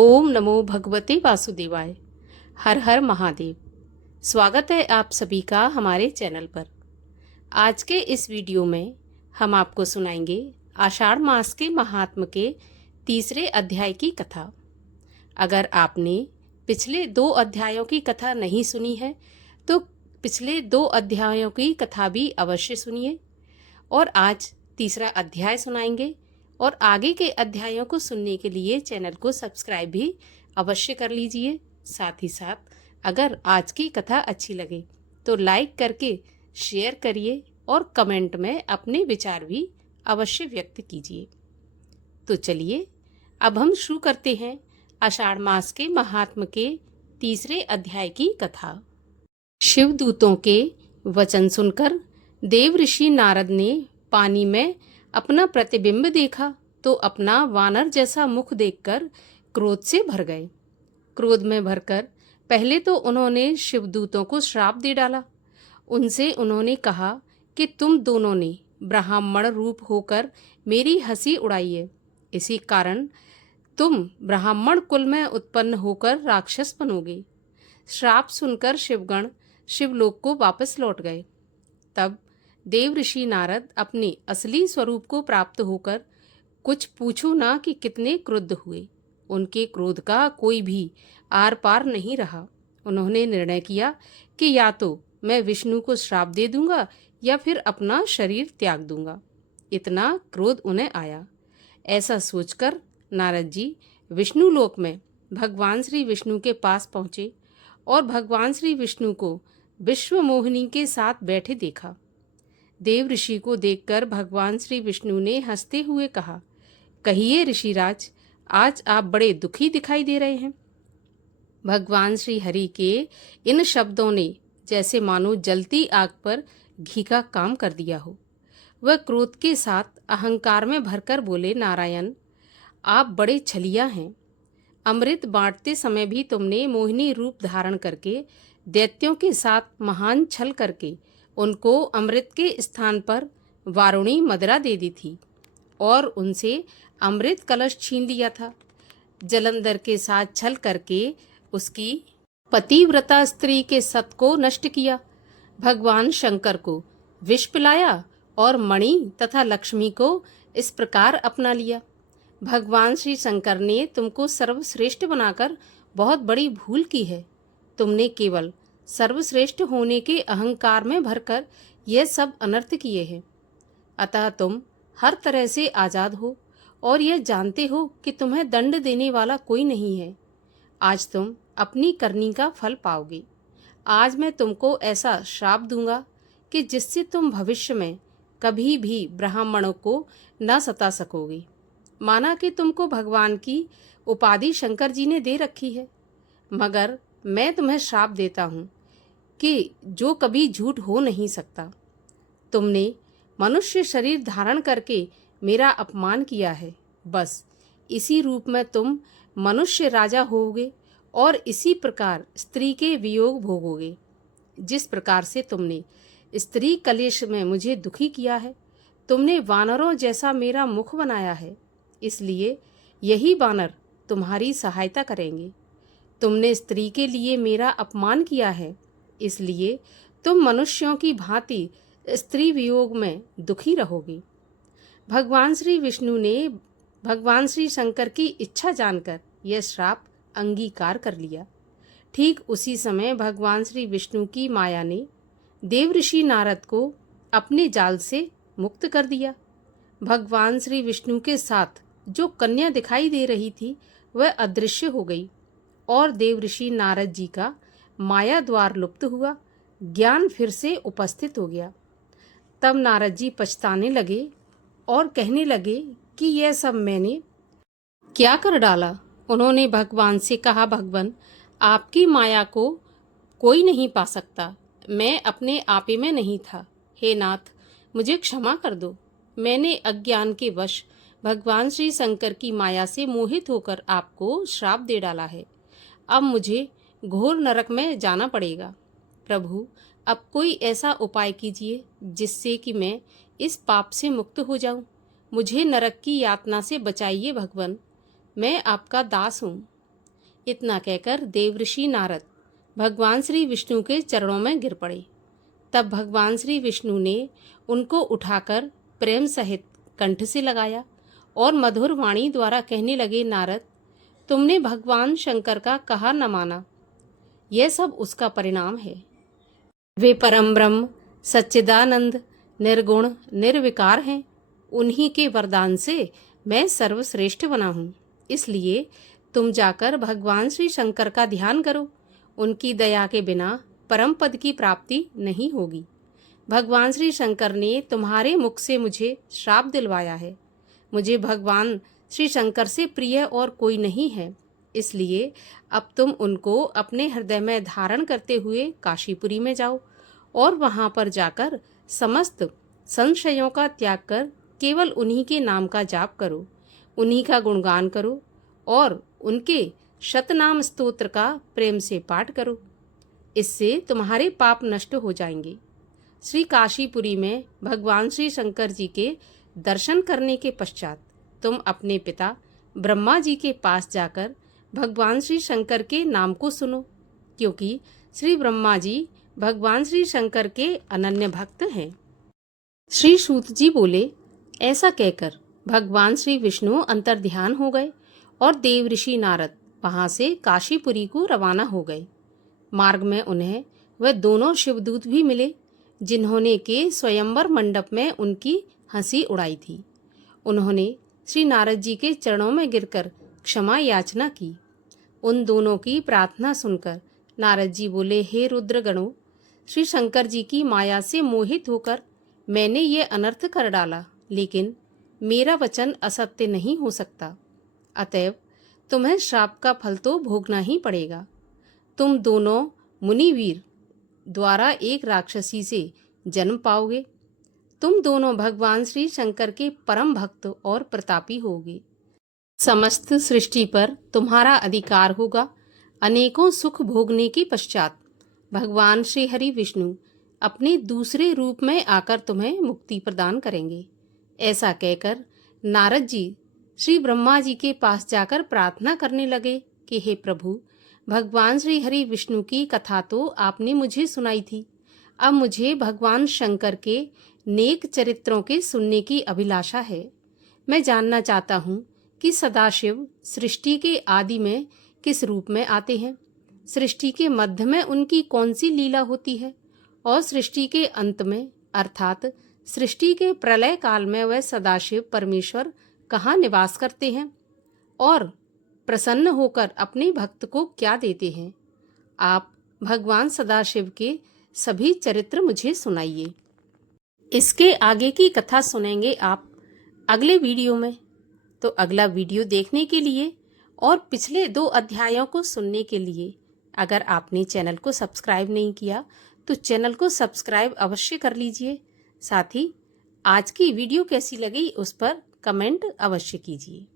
ओम नमो भगवते वासुदेवाय। हर हर महादेव। स्वागत है आप सभी का हमारे चैनल पर। आज के इस वीडियो में हम आपको सुनाएंगे आषाढ़ मास के महात्म के तीसरे अध्याय की कथा। अगर आपने पिछले 2 अध्यायों की कथा नहीं सुनी है तो पिछले 2 अध्यायों की कथा भी अवश्य सुनिए। और आज तीसरा अध्याय सुनाएंगे और आगे के अध्यायों को सुनने के लिए चैनल को सब्सक्राइब भी अवश्य कर लीजिए। साथ ही साथ अगर आज की कथा अच्छी लगे तो लाइक करके शेयर करिए और कमेंट में अपने विचार भी अवश्य व्यक्त कीजिए। तो चलिए अब हम शुरू करते हैं आषाढ़ मास के महात्म के तीसरे अध्याय की कथा। शिवदूतों के वचन सुनकर देव ऋषि नारद ने पानी में अपना प्रतिबिंब देखा तो अपना वानर जैसा मुख देखकर क्रोध से भर गए। क्रोध में भरकर पहले तो उन्होंने शिवदूतों को श्राप दे डाला। उनसे उन्होंने कहा कि तुम दोनों ने ब्राह्मण रूप होकर मेरी हंसी उड़ाई है, इसी कारण तुम ब्राह्मण कुल में उत्पन्न होकर राक्षस बनोगे। श्राप सुनकर शिवगण शिवलोक को वापस लौट गए। तब देव ऋषि नारद अपने असली स्वरूप को प्राप्त होकर कुछ पूछो ना कि कितने क्रुद्ध हुए। उनके क्रोध का कोई भी आर पार नहीं रहा। उन्होंने निर्णय किया कि या तो मैं विष्णु को श्राप दे दूंगा या फिर अपना शरीर त्याग दूंगा। इतना क्रोध उन्हें आया। ऐसा सोचकर नारद जी विष्णु लोक में भगवान श्री विष्णु के पास पहुंचे और भगवान श्री विष्णु को विश्व मोहिनी के साथ बैठे देखा। देव ऋषि को देखकर भगवान श्री विष्णु ने हंसते हुए कहा, कहिए ऋषिराज, आज आप बड़े दुखी दिखाई दे रहे हैं। भगवान श्री हरि के इन शब्दों ने जैसे मानो जलती आग पर घी का काम कर दिया हो। वह क्रोध के साथ अहंकार में भरकर बोले, नारायण, आप बड़े छलिया हैं। अमृत बांटते समय भी तुमने मोहिनी रूप धारण करके दैत्यों के साथ महान छल करके उनको अमृत के स्थान पर वारुणी मदिरा दे दी थी और उनसे अमृत कलश छीन लिया था। जलंधर के साथ छल करके उसकी पतिव्रता स्त्री के सत को नष्ट किया। भगवान शंकर को विष पिलाया और मणि तथा लक्ष्मी को इस प्रकार अपना लिया। भगवान श्री शंकर ने तुमको सर्वश्रेष्ठ बनाकर बहुत बड़ी भूल की है। तुमने केवल सर्वश्रेष्ठ होने के अहंकार में भरकर यह सब अनर्थ किए हैं। अतः तुम हर तरह से आज़ाद हो और यह जानते हो कि तुम्हें दंड देने वाला कोई नहीं है। आज तुम अपनी करनी का फल पाओगे। आज मैं तुमको ऐसा श्राप दूंगा कि जिससे तुम भविष्य में कभी भी ब्राह्मणों को न सता सकोगे। माना कि तुमको भगवान की उपाधि शंकर जी ने दे रखी है, मगर मैं तुम्हें श्राप देता हूँ कि जो कभी झूठ हो नहीं सकता। तुमने मनुष्य शरीर धारण करके मेरा अपमान किया है। बस इसी रूप में तुम मनुष्य राजा होगे और इसी प्रकार स्त्री के वियोग भोगोगे। जिस प्रकार से तुमने स्त्री कलेश में मुझे दुखी किया है, तुमने वानरों जैसा मेरा मुख बनाया है, इसलिए यही वानर तुम्हारी सहायता करेंगे। तुमने स्त्री के लिए मेरा अपमान किया है, इसलिए तुम मनुष्यों की भांति स्त्री वियोग में दुखी रहोगे। भगवान श्री विष्णु ने भगवान श्री शंकर की इच्छा जानकर यह श्राप अंगीकार कर लिया। ठीक उसी समय भगवान श्री विष्णु की माया ने देव ऋषि नारद को अपने जाल से मुक्त कर दिया। भगवान श्री विष्णु के साथ जो कन्या दिखाई दे रही थी वह अदृश्य हो गई और देव ऋषि नारद जी का माया द्वार लुप्त हुआ। ज्ञान फिर से उपस्थित हो गया। तब नारद जी पछताने लगे और कहने लगे कि यह सब मैंने क्या कर डाला। उन्होंने भगवान से कहा, भगवान, आपकी माया को कोई नहीं पा सकता। मैं अपने आपे में नहीं था। हे नाथ, मुझे क्षमा कर दो। मैंने अज्ञान के वश भगवान श्री शंकर की माया से मोहित होकर आपको श्राप दे डाला है। अब मुझे घोर नरक में जाना पड़ेगा। प्रभु, अब कोई ऐसा उपाय कीजिए जिससे कि मैं इस पाप से मुक्त हो जाऊं। मुझे नरक की यातना से बचाइए भगवान, मैं आपका दास हूँ। इतना कहकर देवऋषि नारद भगवान श्री विष्णु के चरणों में गिर पड़े। तब भगवान श्री विष्णु ने उनको उठाकर प्रेम सहित कंठ से लगाया और मधुर वाणी द्वारा कहने लगे, नारद, तुमने भगवान शंकर का कहा न माना, यह सब उसका परिणाम है। वे परम ब्रह्म सच्चिदानंद निर्गुण निर्विकार हैं। उन्हीं के वरदान से मैं सर्वश्रेष्ठ बना हूँ। इसलिए तुम जाकर भगवान श्री शंकर का ध्यान करो। उनकी दया के बिना परम पद की प्राप्ति नहीं होगी। भगवान श्री शंकर ने तुम्हारे मुख से मुझे श्राप दिलवाया है। मुझे भगवान श्री शंकर से प्रिय और कोई नहीं है। इसलिए अब तुम उनको अपने हृदय में धारण करते हुए काशीपुरी में जाओ और वहां पर जाकर समस्त संशयों का त्याग कर केवल उन्हीं के नाम का जाप करो, उन्हीं का गुणगान करो और उनके शतनाम स्तोत्र का प्रेम से पाठ करो। इससे तुम्हारे पाप नष्ट हो जाएंगे। श्री काशीपुरी में भगवान श्री शंकर जी के दर्शन करने के पश्चात तुम अपने पिता ब्रह्मा जी के पास जाकर भगवान श्री शंकर के नाम को सुनो, क्योंकि श्री ब्रह्मा जी भगवान श्री शंकर के अनन्य भक्त हैं। श्री सूत जी बोले, ऐसा कहकर भगवान श्री विष्णु अंतर्ध्यान हो गए और देवऋषि नारद वहां से काशीपुरी को रवाना हो गए। मार्ग में उन्हें वह दोनों शिवदूत भी मिले जिन्होंने के स्वयंवर मंडप में उनकी हंसी उड़ाई थी। उन्होंने श्री नारद जी के चरणों में गिरकर क्षमा याचना की। उन दोनों की प्रार्थना सुनकर नारद जी बोले, हे रुद्रगणों, श्री शंकर जी की माया से मोहित होकर मैंने ये अनर्थ कर डाला, लेकिन मेरा वचन असत्य नहीं हो सकता। अतएव तुम्हें श्राप का फल तो भोगना ही पड़ेगा। तुम दोनों मुनिवीर द्वारा एक राक्षसी से जन्म पाओगे। तुम दोनों भगवान श्री शंकर के परम भक्त और प्रतापी होगे। समस्त सृष्टि पर तुम्हारा अधिकार होगा। अनेकों सुख भोगने के पश्चात भगवान श्री हरि विष्णु अपने दूसरे रूप में आकर तुम्हें मुक्ति प्रदान करेंगे। ऐसा कहकर नारद जी श्री ब्रह्मा जी के पास जाकर प्रार्थना करने लगे कि हे प्रभु, भगवान श्री हरि विष्णु की कथा तो आपने मुझे सुनाई थी। अब मुझे भगवान शंकर के नेक चरित्रों के सुनने की अभिलाषा है। मैं जानना चाहता हूँ कि सदाशिव सृष्टि के आदि में किस रूप में आते हैं, सृष्टि के मध्य में उनकी कौन सी लीला होती है और सृष्टि के अंत में अर्थात सृष्टि के प्रलय काल में वह सदाशिव परमेश्वर कहाँ निवास करते हैं और प्रसन्न होकर अपने भक्त को क्या देते हैं। आप भगवान सदाशिव के सभी चरित्र मुझे सुनाइए। इसके आगे की कथा सुनेंगे आप अगले वीडियो में। तो अगला वीडियो देखने के लिए और पिछले 2 अध्यायों को सुनने के लिए अगर आपने चैनल को सब्सक्राइब नहीं किया तो चैनल को सब्सक्राइब अवश्य कर लीजिए। साथ ही आज की वीडियो कैसी लगी उस पर कमेंट अवश्य कीजिए।